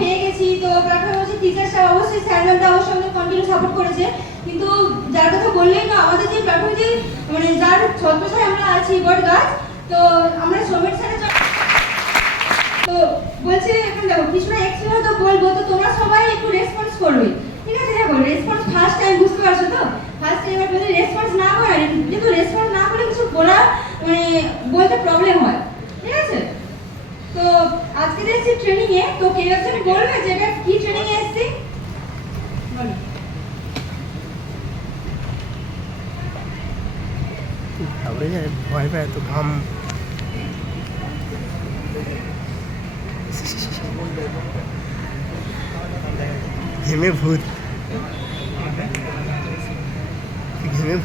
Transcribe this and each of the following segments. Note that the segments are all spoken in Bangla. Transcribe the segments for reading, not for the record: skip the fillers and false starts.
পেয়ে গেছি। তো প্ল্যাটফর্মে বসে টিচার্সরা অবশ্যই স্যার ম্যামরা অবশ্যই আমাদের কন্টিনিউ সাপোর্ট করেছে, কিন্তু যার কথা বললেই না, আমাদের যে প্ল্যাটফর্মে যে মানে যার ছত্রছায় আমরা আছি বট গাছ, তো আমরা সৌমেন স্যারের তো বলছে এখন দেখো কিছুটা এক্সট্রা তো বলবো, তো তোমরা সবাই একটু রেসপন্স করবে, ঠিক আছে? দেখো রেসপন্স ফার্স্ট টাইম, বুঝতে পারছো তো? ফার্স্ট টাইম এবার বলে রেসপন্স না করে, কিন্তু রেসপন্স না করে কিছু বলা মানে বলতে প্রবলেম হয়, ঠিক আছে? তো আজকে এসেছি ট্রেনিং এ, তো কেউ একজন বলবে যে এটা কি ট্রেনিং এ এসেছি? বলো। তারপরে ভয় পায় তো ঘাম ঘেমে ভূত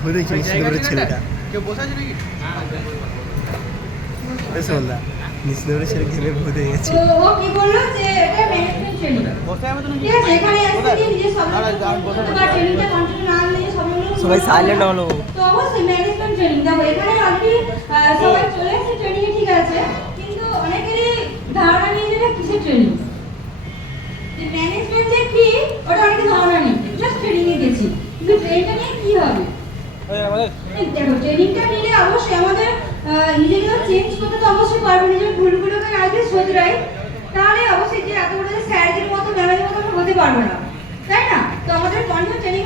হয়েছে নিশ্চিতপুরের ছেলেটা। কেউ বসে আছে নাকি? সন্ধ্যা নিশ্চিতপুরের ছেলে ঘেমে ভূত হয়ে গেছে। তো ও কি বললো যে এটা ম্যানেজমেন্ট ট্রেনিং, বসে যাবে তো নাকি? ঠিক আছে? এখানে এসে কি নিজে সব ট্রেনিংটা কন্টিনিউ না নিয়ে সবাই সাইলেন্ট হলো। তো অবশ্যই ম্যানেজমেন্ট ট্রেনিং দেখো এখানে অলরেডি সবাই চলে এসেছে ট্রেনিং এ, ঠিক আছে? কিন্তু অনেকেরই ধারণা নেই যে এটা কিসের ট্রেনিং, যে ম্যানেজমেন্ট যে কি ওটা অনেকের ধারণা নেই, জাস্ট ট্রেনিং এ গেছি, কিন্তু ট্রেনিংটা নিয়ে কি হবে? দেখো ট্রেনিংটা নিলে অবশ্যই আমাদের নিজেকে তো চেঞ্জ করতে তো অবশ্যই পারবো, নিজের ভুলগুলোকে আগে শোধরাই, তাহলে অবশ্যই যে এত বড় স্যারদের মতো ম্যামের মতো আমরা হতে পারবো না, তাই না? তো আমাদের কন্টিনিউ ট্রেনিং